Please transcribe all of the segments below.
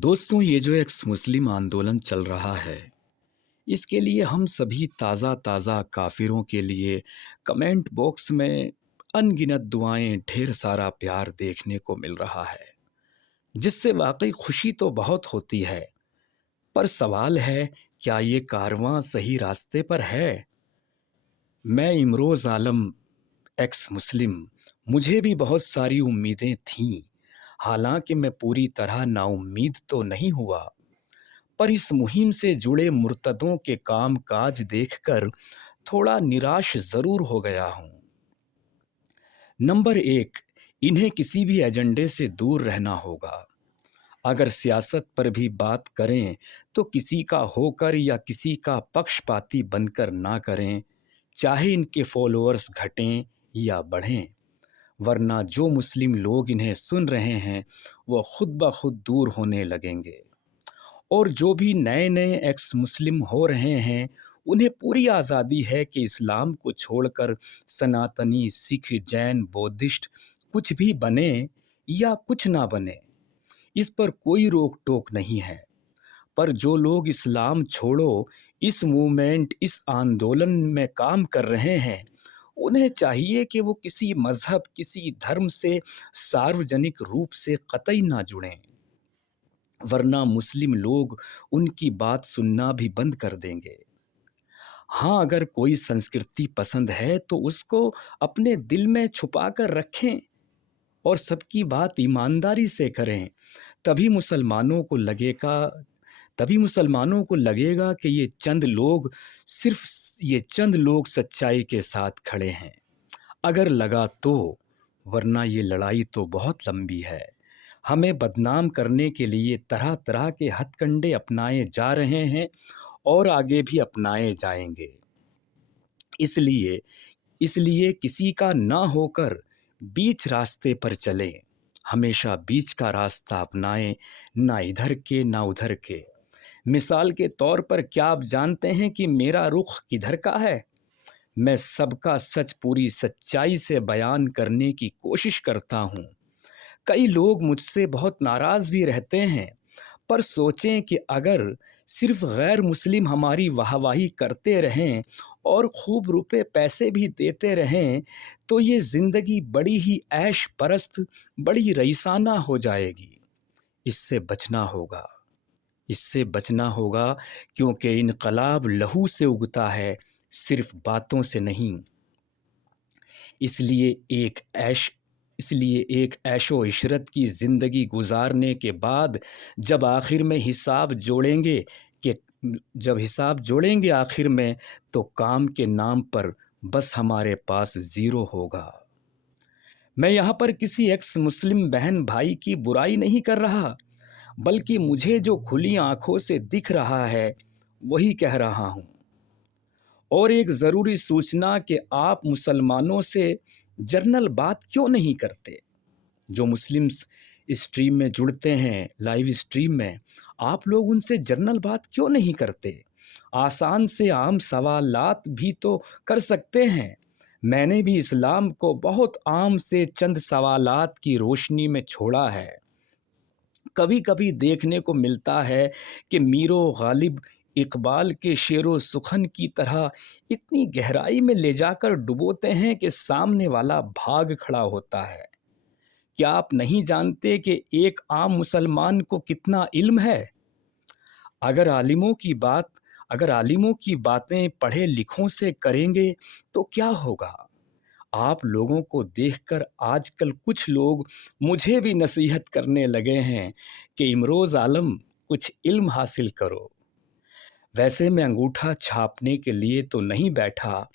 दोस्तों, ये जो एक्स मुस्लिम आंदोलन चल रहा है, इसके लिए हम सभी ताज़ा ताज़ा काफिरों के लिए कमेंट बॉक्स में अनगिनत दुआएं, ढेर सारा प्यार देखने को मिल रहा है, जिससे वाकई खुशी तो बहुत होती है। पर सवाल है, क्या ये कारवां सही रास्ते पर है? मैं इमरोज़ आलम, एक्स मुस्लिम, मुझे भी बहुत सारी उम्मीदें थीं। हालांकि मैं पूरी तरह नाउम्मीद तो नहीं हुआ, पर इस मुहिम से जुड़े मुर्तदों के काम काज देखकर थोड़ा निराश ज़रूर हो गया हूँ। नंबर एक, इन्हें किसी भी एजेंडे से दूर रहना होगा। अगर सियासत पर भी बात करें तो किसी का होकर या किसी का पक्षपाती बनकर ना करें, चाहे इनके फॉलोअर्स घटें या बढ़ें, वरना जो मुस्लिम लोग इन्हें सुन रहे हैं वो खुद ब खुद दूर होने लगेंगे। और जो भी नए नए एक्स मुस्लिम हो रहे हैं, उन्हें पूरी आज़ादी है कि इस्लाम को छोड़कर सनातनी, सिख, जैन, बौद्धिस्ट कुछ भी बने या कुछ ना बने, इस पर कोई रोक टोक नहीं है। पर जो लोग इस्लाम छोड़ो इस मूवमेंट, इस आंदोलन में काम कर रहे हैं, उन्हें चाहिए कि वो किसी मजहब, किसी धर्म से सार्वजनिक रूप से कतई ना जुड़ें, वरना मुस्लिम लोग उनकी बात सुनना भी बंद कर देंगे। हाँ, अगर कोई संस्कृति पसंद है तो उसको अपने दिल में छुपा कर रखें और सबकी बात ईमानदारी से करें। तभी मुसलमानों को लगेगा तभी मुसलमानों को लगेगा कि ये चंद लोग सच्चाई के साथ खड़े हैं। अगर लगा तो, वरना ये लड़ाई तो बहुत लंबी है। हमें बदनाम करने के लिए तरह तरह के हथकंडे अपनाए जा रहे हैं और आगे भी अपनाए जाएंगे। इसलिए इसलिए किसी का ना होकर बीच रास्ते पर चलें। हमेशा बीच का रास्ता अपनाएं, ना इधर के ना उधर के। मिसाल के तौर पर, क्या आप जानते हैं कि मेरा रुख किधर का है? मैं सबका सच पूरी सच्चाई से बयान करने की कोशिश करता हूँ। कई लोग मुझसे बहुत नाराज़ भी रहते हैं, पर सोचें कि अगर सिर्फ गैर मुस्लिम हमारी वाहवाही करते रहें और खूब रुपए पैसे भी देते रहें, तो ये ज़िंदगी बड़ी ही ऐश परस्त, बड़ी रईसाना हो जाएगी। इससे बचना होगा। इससे बचना होगा, क्योंकि इनकलाब लहू से उगता है, सिर्फ बातों से नहीं। इसलिए एक ऐश इसलिए एक ऐशो इशरत की ज़िंदगी गुजारने के बाद जब आखिर में हिसाब जोड़ेंगे कि जब हिसाब जोड़ेंगे आखिर में, तो काम के नाम पर बस हमारे पास ज़ीरो होगा। मैं यहाँ पर किसी एक्स मुस्लिम बहन भाई की बुराई नहीं कर रहा, बल्कि मुझे जो खुली आंखों से दिख रहा है वही कह रहा हूँ। और एक ज़रूरी सूचना कि आप मुसलमानों से जर्नल बात क्यों नहीं करते? जो मुस्लिम्स स्ट्रीम में जुड़ते हैं, लाइव स्ट्रीम में, आप लोग उनसे जर्नल बात क्यों नहीं करते? आसान से आम सवालात भी तो कर सकते हैं। मैंने भी इस्लाम को बहुत आम से चंद सवालात की रोशनी में छोड़ा है। कभी कभी देखने को मिलता है कि मीरो गालिब इकबाल के शेरो सुखन की तरह इतनी गहराई में ले जाकर डुबोते हैं कि सामने वाला भाग खड़ा होता है। क्या आप नहीं जानते कि एक आम मुसलमान को कितना इल्म है? अगर आलिमों की बात अगर आलिमों की बातें पढ़े लिखों से करेंगे तो क्या होगा? आप लोगों को देखकर आजकल कुछ लोग मुझे भी नसीहत करने लगे हैं कि इमरोज़ आलम, कुछ इल्म हासिल करो। वैसे मैं अंगूठा छापने के लिए तो नहीं बैठा,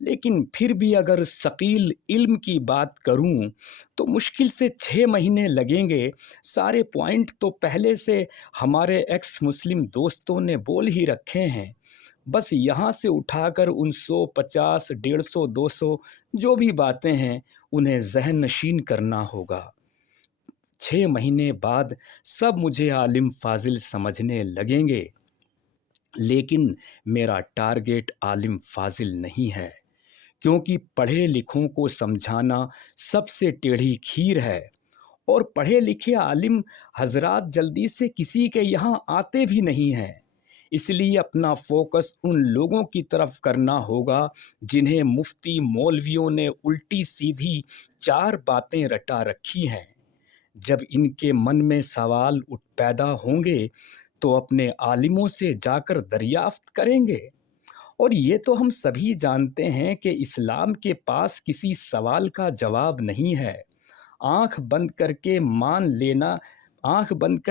लेकिन फिर भी अगर सकील इल्म की बात करूं तो मुश्किल से 6 महीने लगेंगे। सारे पॉइंट तो पहले से हमारे एक्स मुस्लिम दोस्तों ने बोल ही रखे हैं। बस यहाँ से उठाकर उन 150, 150, 200 जो भी बातें हैं उन्हें जहन नशीन करना होगा। 6 महीने बाद सब मुझे आलिम फाजिल समझने लगेंगे, लेकिन मेरा टारगेट आलिम फाजिल नहीं है, क्योंकि पढ़े लिखों को समझाना सबसे टेढ़ी खीर है اور پڑھے لکھے عالم حضرات جلدی سے کسی کے یہاں آتے بھی نہیں ہیں۔ اس لیے اپنا فوکس ان لوگوں کی طرف کرنا ہوگا جنہیں مفتی مولویوں نے الٹی سیدھی 4 باتیں رٹا رکھی ہیں۔ جب ان کے من میں سوال پیدا ہوں گے تو اپنے عالموں سے جا کر دریافت کریں گے۔ اور یہ تو ہم سبھی جانتے ہیں کہ اسلام کے پاس کسی سوال کا جواب نہیں ہے۔ آنکھ بند کر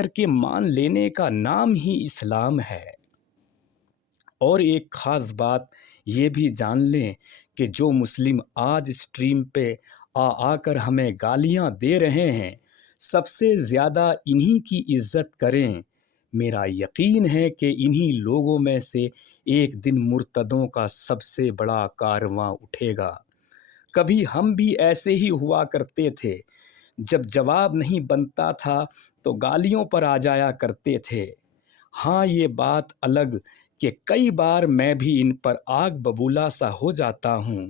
کے مان لینے کا نام ہی اسلام ہے۔ اور ایک خاص بات یہ بھی جان لیں کہ جو مسلم آج اسٹریم پہ آ کر ہمیں گالیاں دے رہے ہیں، سب سے زیادہ انہی کی عزت کریں۔ میرا یقین ہے کہ انہی لوگوں میں سے ایک دن مرتدوں کا سب سے بڑا کارواں اٹھے گا۔ کبھی ہم بھی ایسے ہی ہوا کرتے تھے، جب جواب نہیں بنتا تھا تو گالیوں پر آ جایا کرتے تھے۔ ہاں، یہ بات الگ کہ کئی بار میں بھی ان پر آگ ببولا سا ہو جاتا ہوں،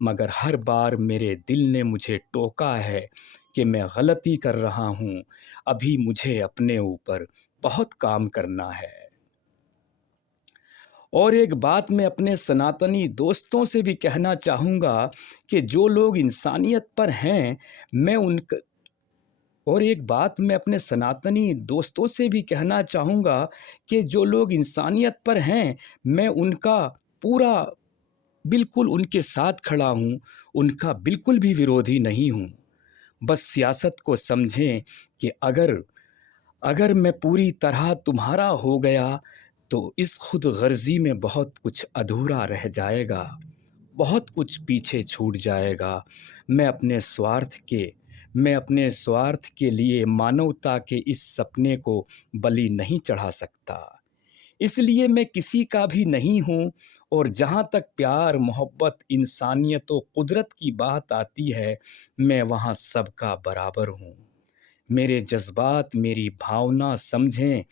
مگر ہر بار میرے دل نے مجھے ٹوکا ہے کہ میں غلطی کر رہا ہوں، ابھی مجھے اپنے اوپر بہت کام کرنا ہے۔ اور ایک بات میں اپنے سناتنی دوستوں سے بھی کہنا چاہوں گا کہ جو لوگ انسانیت پر ہیں، میں ان کا اور ایک بات میں اپنے سناتنی دوستوں سے بھی کہنا چاہوں گا کہ جو لوگ انسانیت پر ہیں، میں ان کا پورا بالکل ان کے ساتھ کھڑا ہوں، ان کا بالکل بھی ویرودھی نہیں ہوں۔ بس سیاست کو سمجھیں کہ اگر میں پوری طرح تمہارا ہو گیا تو اس خود غرضی میں بہت کچھ ادھورا رہ جائے گا، بہت کچھ پیچھے چھوٹ جائے گا۔ میں اپنے سوارتھ کے لیے مانوتا کے اس سپنے کو بلی نہیں چڑھا سکتا۔ اس لیے میں کسی کا بھی نہیں ہوں، اور جہاں تک پیار، محبت، انسانیت و قدرت کی بات آتی ہے، میں وہاں سب کا برابر ہوں۔ میرے جذبات، میری بھاونا سمجھیں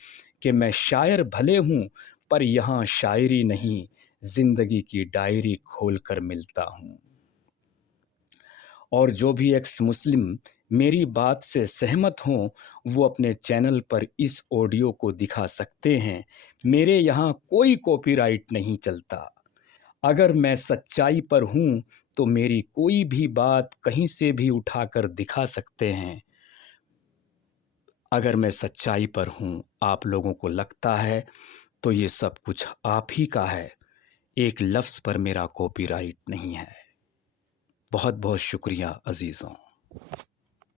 کہ میں شاعر بھلے ہوں، پر یہاں شاعری نہیں، زندگی کی ڈائری کھول کر ملتا ہوں۔ اور جو بھی ایکس مسلم میری بات سے سہمت ہوں، وہ اپنے چینل پر اس آڈیو کو دکھا سکتے ہیں۔ میرے یہاں کوئی کاپی رائٹ نہیں چلتا۔ اگر میں سچائی پر ہوں تو میری کوئی بھی بات کہیں سے بھی اٹھا کر دکھا سکتے ہیں۔ اگر میں سچائی پر ہوں، آپ لوگوں کو لگتا ہے تو یہ سب کچھ آپ ہی کا ہے، ایک لفظ پر میرا کاپی رائٹ نہیں ہے۔ بہت بہت شکریہ عزیزوں۔